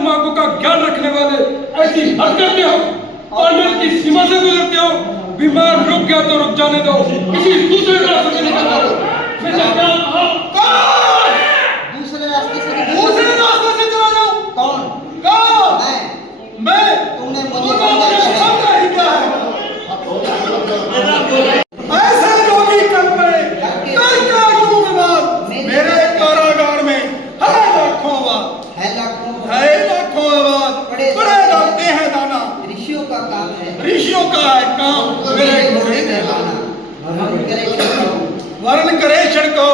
دماغوں کا گیان رکھنے والے ایسی حرکتیں ہو قانون کی سیما سے گزرتے ہو بیمار رک گیا تو رک جانے دو کسی دوسرے راستے سے نکل جاؤ میں سے کیا نکلتا ہو دوسرے راستے سے کیوں کا ہے کام میرے گھوڑے نہلانا ورن کرے چھڑکو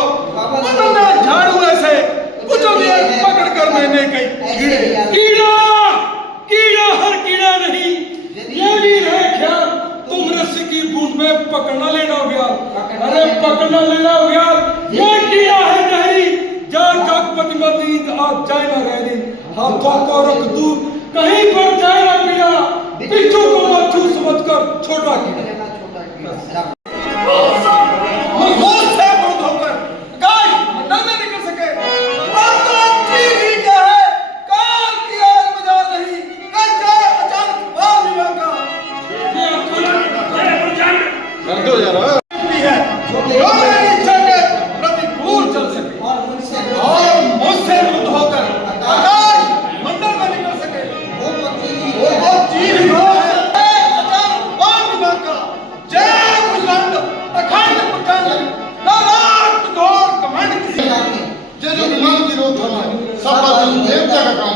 انہوں نے جھاڑو ایسے کچھ بھی پکڑ کر میں نے کہی کیڑا کیڑا ہر کیڑا نہیں یہ بھی رہے کیا تم رسی کی بھوٹ میں پکڑنا لینا ہو گیا ارے پکڑنا لینا ہو گیا یہ کیڑا ہے نہیں جا کاک پتی مدید آپ جائے نہ رہنی ہاتھوں کو رکھ دو کہیں پر جائے نہ پیڑا سب آدمی دیوتا کا کام